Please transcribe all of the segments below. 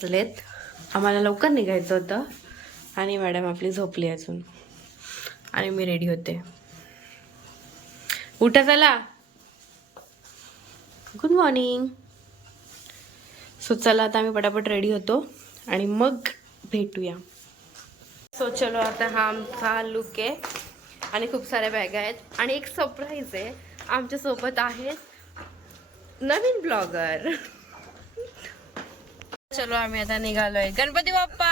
चलेत आम्हाला लवकर निघायचं होतं आणि मॅडम आपली झोपली अजून आणि मी रेडी होते. उठा चला. Good morning. सो चला आता आम्ही पटापट रेडी होतो आणि मग भेटूया. सो चलो आता हा आमचा लुक आहे आणि खूप साऱ्या बॅग आहेत आणि एक सरप्राईज आहे. आमच्या सोबत आहेत नवीन ब्लॉगर. चलो आम्ही आता निघालोय. गणपती बाप्पा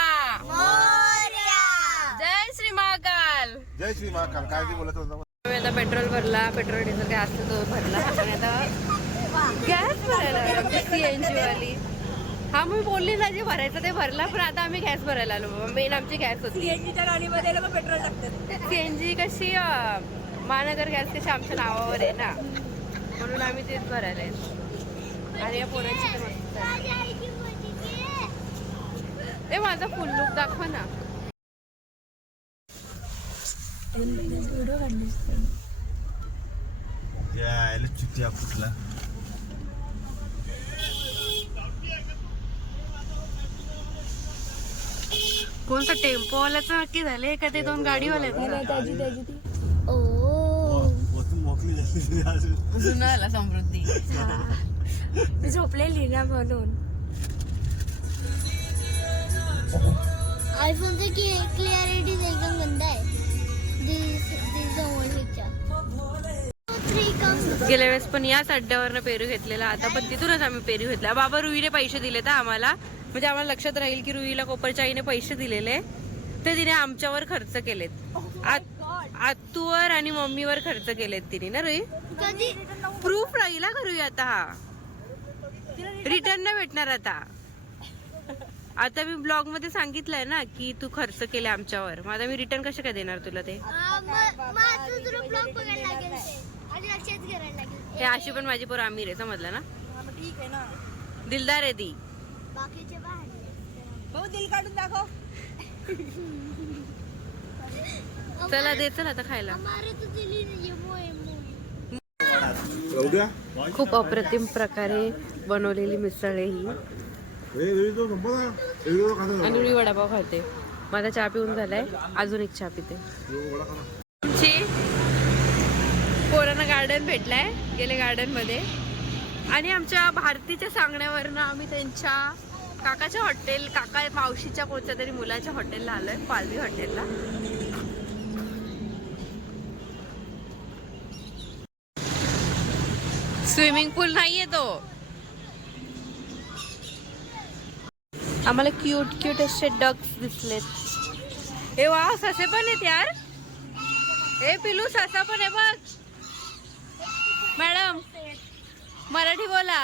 जय श्री महाकाल. जय श्री महाकाल. काय ते बोलत होता? आम्ही आता पेट्रोल भरला, पेट्रोल डिझेल काय असतो तो भरला आणि आता गॅस भरायला CNG वाली. हा मी बोलली ना जे भरायचं ते भरला, पण आता आम्ही गॅस भरायला आलो. मेन आमची गॅस होती. सीएनजीच्या गाडीमध्ये पेट्रोल टाकतात. CNG कशी महानगर गॅस कशी आमच्या नावावर आहे ना, म्हणून आम्ही तेच भरायला येतो. आणि या पोरांची तर मस्त आहे. ए माझा फुल लुक दाखवा ना. यायला चुतिया कुठला. कोणता टेम्पोवाल्याचं नक्की झाले का ते दोन गाडीवाले जुना आला समृद्धी. झोपलेली ना म्हणून. आयफोनची क्लिअरिटी एकदम गंदा आहे. गेल्या वेळेस पण याच अड्ड्यावरनं पेरू घेतलेला, आता पण तिथूनच आम्ही पेरू घेतला. बाबा रुईने पैसे दिले तर आम्हाला, म्हणजे आम्हाला लक्षात राहील की रुईला कोपरच्या आईने पैसे दिलेले ते तिने आमच्यावर खर्च केलेत. आत्तूवर आणि मम्मीवर खर्च केलेत तिने ना रुई. प्रूफ राहील का रुई. आता हा रिटर्न नाही भेटणार. आता मी ब्लॉग मध्ये सांगितलंय ना की तू खर्च केले आमच्यावर, मग आता मी रिटर्न कसे काय देणार तुला ते. हे अशी पण माझी पोर आमिर आहे, समजलं ना. ठीक आहे ना. दिलदार आहे ती. भाऊ दिल काढून दाखव. चला दे चल आता खायला. खूप अप्रतिम प्रकारे बनवलेली मिसळ आहे ही. आणि मी वडापाव खाते. माझा चहा पिऊन झालाय, अजून एक चहा पिते. पोरांना गार्डन भेटलाय, गेले गार्डन मध्ये. आणि आमच्या भारतीच्या सांगण्यावरनं आम्ही त्यांच्या काकाच्या हॉटेल, काका मावशीच्या कोणत्या तरी मुलाच्या हॉटेलला आलोय, पालवी हॉटेलला. स्विमिंग पूल नाहीये तो. आम्हाला क्यूट क्यूट असे डक्स दिसलेत. हे वा ससे पण आहेत यार. हे पिलू ससा पण आहे बघ. मॅडम मराठी बोला.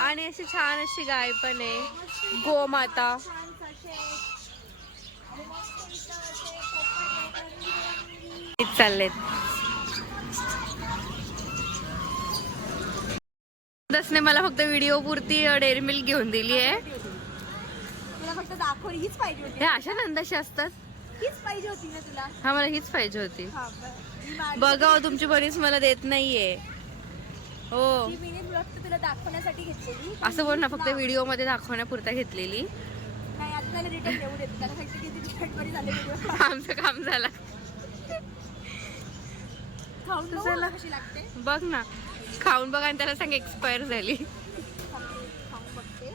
आणि अशी छान अशी गाय पण आहे, गोमाता. चाललेत. दसने मला फक्त व्हिडिओ पुरती डेअरी मिल्क घेऊन दिली आहे. तुला फक्त दाखव, हीच पाहिजे होती. हे अशा नंदाशी असतात. हीच पाहिजे होती ना तुला. हा मला हीच पाहिजे होती. हा, बघा हो, तुमची बरीच मला देत नाहीये. हो ही मिनी ब्लॉग तुला दाखवण्यासाठी घेतलेली. असं बोल ना, फक्त व्हिडिओ मध्ये दाखवण्यापुरता घेतलेली. नाही आता रिटर्न देऊ देत. त्याला फक्त किती कॅडबरी झाले व्हिडिओ. आमचं काम झालं. खाऊन बघ चला. कशी लागते. बघ ना, खाऊन बघ आणि त्याला सांग एक्सपायर झाली. खाऊन बघते.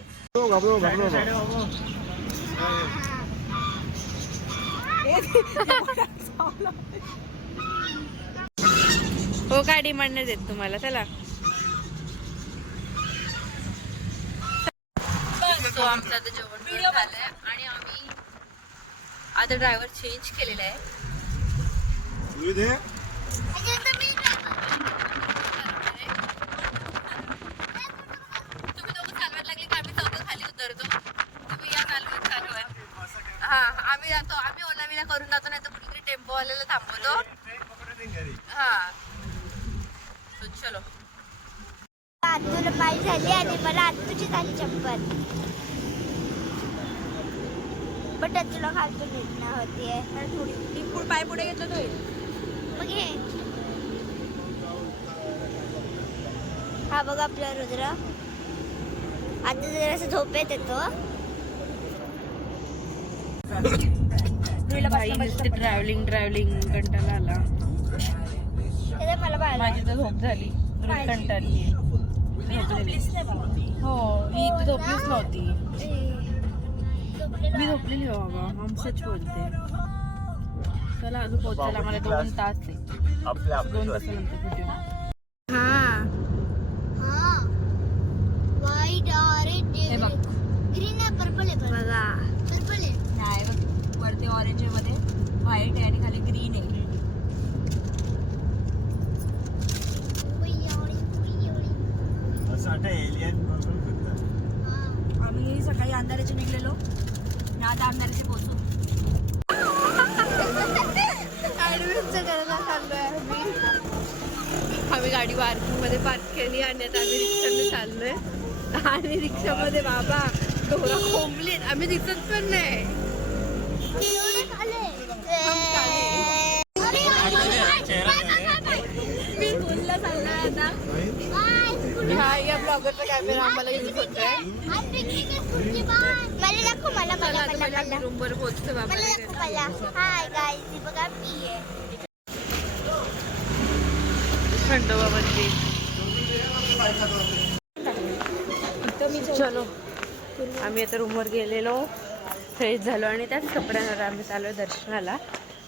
हो काय डिमांड नाही देत तुम्हाला. चला. सो आमचं आता जेवण पण झालंय आणि आम्ही आता ड्रायव्हर चेंज केलेला आहे. तुम्ही दोघं चालवायला लागले की आम्ही चौघं खाली उतरतो. तुम्ही या चालवत. हा आम्ही जातो, आम्ही ओलावीला करून जातो, नाही तर कुठेतरी टेम्पोवाल्याला थांबवतो. हा चलो. आत्तूला पाय झाली आणि मला आत्तूची झाली चप्पल. बट तुला खालतून भेटणं होतीये. थोडी पाय पुढे घेतलं तो. मग हे हा बघा आपला रुद्र. आता जरा असं झोपेत येतो. बाई नुसते ट्रॅव्हलिंग कंटाळा आला. त्याचा मला पाहिलं माझी तर झोप झाली. रोज कंटाळली. हो ही इथे झोपलीच नव्हती. मी झोपलेली हो बाबा. हम सच बोलते. चला अजून पोहोचायला मला 2 तास आहे. 2 तासानंतर भेटू. हा व्हाईट ऑरेंज हे बघ. ग्रीन आहे पर्पल आहे बघा पर्पल आहे. नाही बघ वरती ऑरेंज मध्ये व्हाईट आहे आणि खाली ग्रीन आहे. असं वाटतं एलियन बरोबर फिरतात. आम्ही सकाळी अंधाराचे निघलेलो आणि आता अंधाराचे पोहोचू. ऍडव्हेंचर करायला चाललोय आम्ही गाडी पार्किंग मध्ये पार्क केली आणि आता आम्ही रिक्षाने चाललोय. आणि रिक्षामध्ये बाबा डोरा खोंबलीत. आम्ही दिसत पण नाही. मी स्कूलला चाललोय आता. हा या ब्लॉगरचा कॅमेरा आम्हाला युज होतोय. मला दाखव मला चला मला आता मला रूम वर पोहोचतो मला बाबा. दाखव मला. हाय गाईज ही बघा मी आहे. खंडोबा मंदिर. चलो आम्ही आता रूमवर गेलेलो, फ्रेश झालो आणि त्याच कपड्यांवर आम्ही चालू दर्शनाला.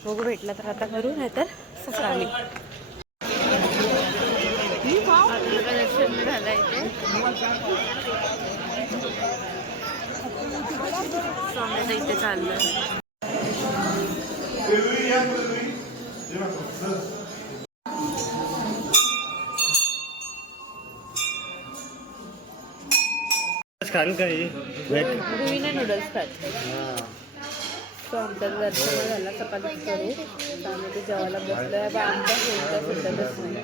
बघू भेटला तर आता करू, नाही तर सकाळी. आता दर्शन झालं इथे. स्वामीचं इथे चाललं. रुईने नूडल्स खात. तो आमचा दर्शन झाला. चपाती करू तर आम्ही ते जेवायला बसलोय. आमचा सुद्धा नाही.